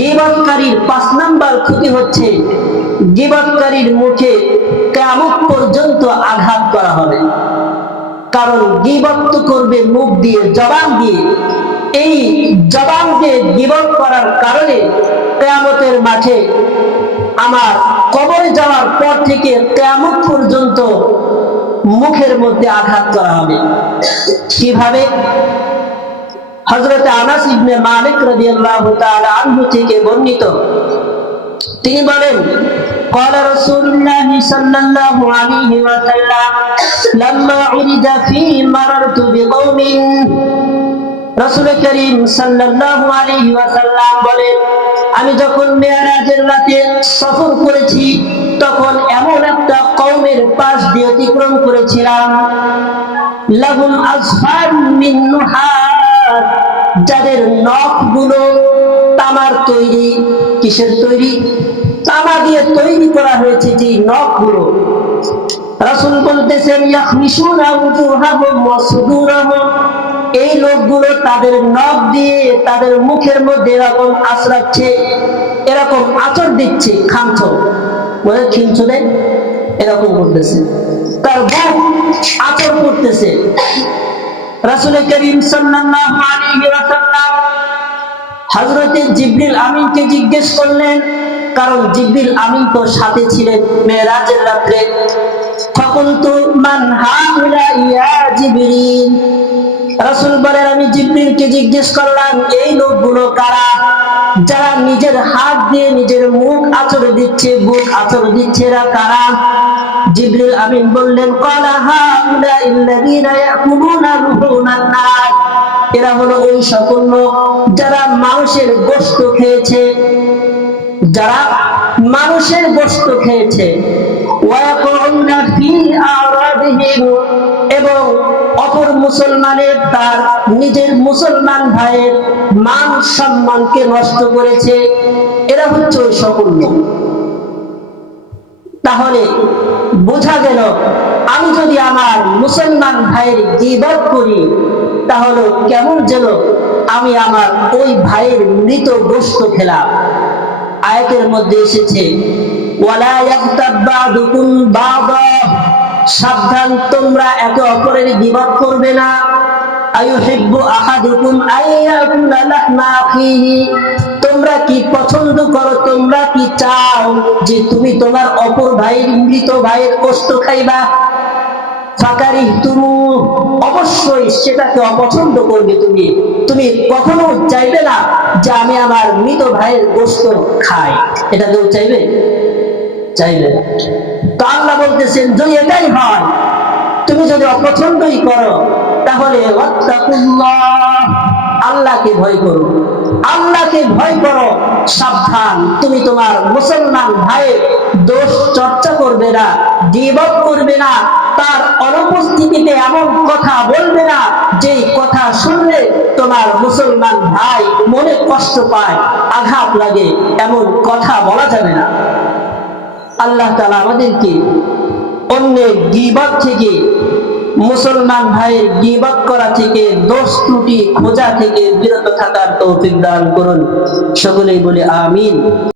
গীবতকারীর ৫ number ক্ষতি হচ্ছে গীবতকারীর মুখে কিয়ামত পর্যন্ত আঘাত করা হবে। কারণ গীবত করবে মুখ দিয়ে, জবান দিয়ে। এই জবান দিয়ে গীবত করার কারণে কিয়ামতের মাঠে আমার কবরে যাওয়ার পর থেকে কিয়ামত পর্যন্ত মুখের মধ্যে আঘাত করা হবে। কিভাবে? হযরত আনাস ইবনে মালিক রাদিয়াল্লাহু তাআলা আনহু থেকে বর্ণিত, তিনি বলেন, قال رسول الله صلى الله عليه وسلم لما عرج في مررت بقوم রাসূল করিম সাল্লাল্লাহু আলাইহি ওয়াসাল্লাম বলেন, আমি যখন মেরাজের রাতে সফর করেছি তখন এমন একটা কওমের পাশ দিয়ে অতিক্রম করেছিলাম, লাহুম আসফার মিন নুহাস, যাদের নখগুলো তামার তৈরি। কিসের তৈরি? তামা দিয়ে তৈরি করা হয়েছে যে নখগুলো। রাসূল বলতেছেন, ইয়াখমিশুনা উজুহাহুম ওয়া সুদুরাহুম, এই লোকগুলো তাদের নখ দিয়ে তাদের মুখের মধ্যে এরকম আঁচড়াচ্ছে, এরকম আঁচড় দিচ্ছে, খামছ বলে খিমছ দেয়, এরকম করতেছে, তার বুক আঁচড় করতেছে। রাসূল করিম সাল্লাল্লাহু আলাইহি ওয়াসাল্লাম হযরতে জিবরিল আমিনকে জিজ্ঞেস করলেন, কারণ জিবরিল আমিন তো সাথে ছিলেন মেরাজের রাতে। ফাকুলতু মান হাউলা ইয়া জিবরিল, রাসূল বলেন, আমি জিবরিলকে জিজ্ঞেস করলাম, এই লোকগুলো কারা যারা নিজের হাত দিয়ে নিজের মুখ আঁচড় দিচ্ছে, বুক আঁচড় দিচ্ছে, এরা কারা? জিবরিল আমিন বললেন, ক্বালা হাউলা আল্লাযীনা ইয়াকুলুনা লুহুমান নাস, এরা হলো ওই সকল লোক যারা মানুষের গোশত খেয়েছে, যারা মানুষের গোশত খেয়েছে। ওয়ায়াকুনা ফি আরাদিহিম, এবং অপর মুসলমানের তার নিজের মুসলমান ভাইয়ের মান সম্মানকে নষ্ট করেছে, এরা হচ্ছে ওই সকল লোক। তাহলে বোঝা গেল, আমি যদি আমার মুসলমান ভাইয়ের গীবত করি তাহলে কেমন যেন আমি আমার ওই ভাইয়ের মৃত গোশত খেলাম। আয়াতের মধ্যে এসেছে, ওয়ালা ইয়াগতাব বা'দুকুম বা'দা, সাবধান, তোমরা একে অপরের গীবত করবে না। আইয়ুহিব্বু আহাদুকুম আইয়াকুলা লাহমা আখিহি, তোমরা কি পছন্দ করো, তোমরা কি চাও যে তুমি তোমার অপর ভাইয়ের মৃত ভাইয়ের গোশত খাইবা? ফাকারিহতুমু, অবশ্যই সেটাকে অপছন্দ করবে। তুমি কখনো চাইবে না যে আমি আমার মৃত ভাইয়ের গোশত খাই, এটা কেউ চাইবে? চাইবে না। তো আল্লাহ বলতেছেন, যদি এটাই হয়, তুমি যদি অপছন্দই করো, তাহলে ওয়াত্তাকুল্লাহ, আল্লাহকে ভয় করো, আল্লাহকে ভয় করো। সাবধান, তুমি তোমার মুসলমান ভাইয়ের দোষ চর্চা করবে না, গীবত করবে না, তার অনুপস্থিতিতে এমন কথা বলবে না যেই কথা শুনলে তোমার মুসলমান ভাই মনে কষ্ট পায়, আঘাত লাগে, এমন কথা বলা যাবে না। আল্লাহ তাআলা আমাদেরকে অন্যের গীবত থেকে, মুসলমান ভাইয়ের গীবত করা থেকে, দোষ ত্রুটি খোঁজা থেকে বিরত থাকার তৌফিক দান করুন। সকলেই বলে আমিন।